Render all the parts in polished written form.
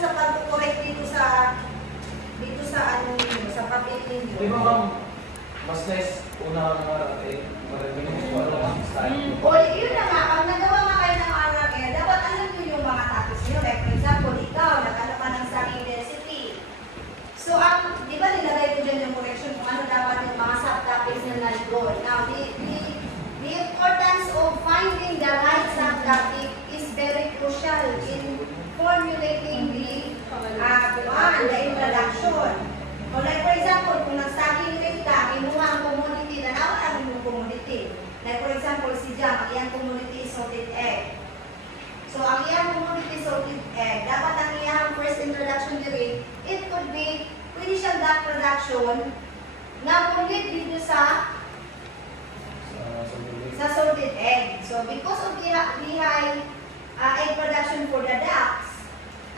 sa pag-correct dito sa ano ninyo, sa papel ninyo. Di ba ma'am, mas nice una ka naman marami ng style. O, yun na nga, pag nagawa nga kayo ng RRL, dapat alam nyo yung mga topics nyo. Like for example, ikaw, nagano ka ng starting density. So, di ba nilagay ko dyan yung correction kung ano dapat yung mga subtopics na naligoy. Now, the importance of finding the right subtopic is very crucial in formulating the introduction. O like for example, kung nag-starting rate ka, kinuha ang commodity, nanawa ang yung commodity. Like for example, si Jam, ang iyang commodity is salted egg. So, ang iyang commodity is salted egg. Dapat ang iyang first introduction rate, it could be, pwede siyang duck production na complete dito sa salted egg. So, because of the high egg production for the ducks,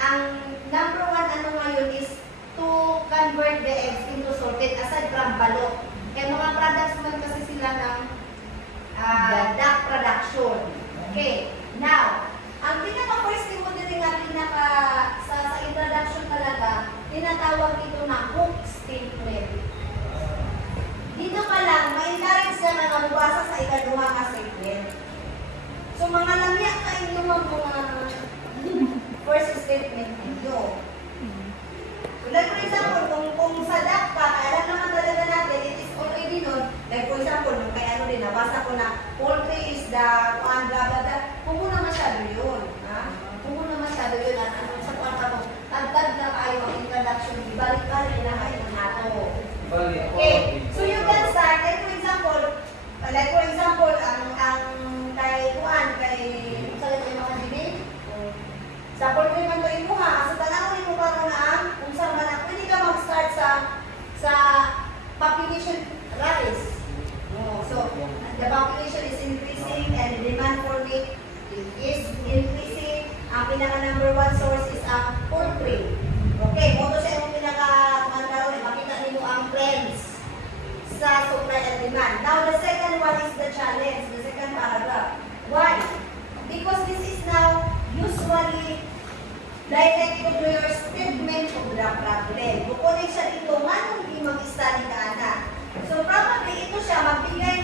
ang number one ano ngayon is to convert the eggs into salted aside from balot. Kaya mga products naman kasi sila ng duck production. Okay. Now, ang pinaka-first thing mo din nga sa introduction talaga, tinatawag ito na hook statement. Dito pa lang, ma-encourage ka na mabasa sa ikaduha nga statement. So, mga lamyak ka inyong mga first statement ninyo. So, like for example, kung sa duck ka, alam naman talaga natin, it is already known. Like for example, nung kay ano din, nabasa ko na poultry is the blah blah blah. Kung muna masyado yun. Kung muna masyado yun, at ano sa kwarta ko, tagtag na kayo ang introduction, ibalik-balik na kayo nato. Okay, so you can start, like for example, ang kay Juan, kay mga dinin, sa poultry man to imuha, sa tanawin mo pa na kung saan man, pwede ka mag-start sa population rise. So, the population is increasing and the demand for meat is increasing. Ang pinaka-number one source is ang poultry. Okay, kung ito siya yung pinaka-kumandaro, makita nyo ang trends sa supply and demand. Now, the second one is the challenge, the second paragraph. Why? Because this is now usually directed to your statement of the problem. Kukunin siya dito, nga nung di mag-study ka na. So, probably ito siya, magbigay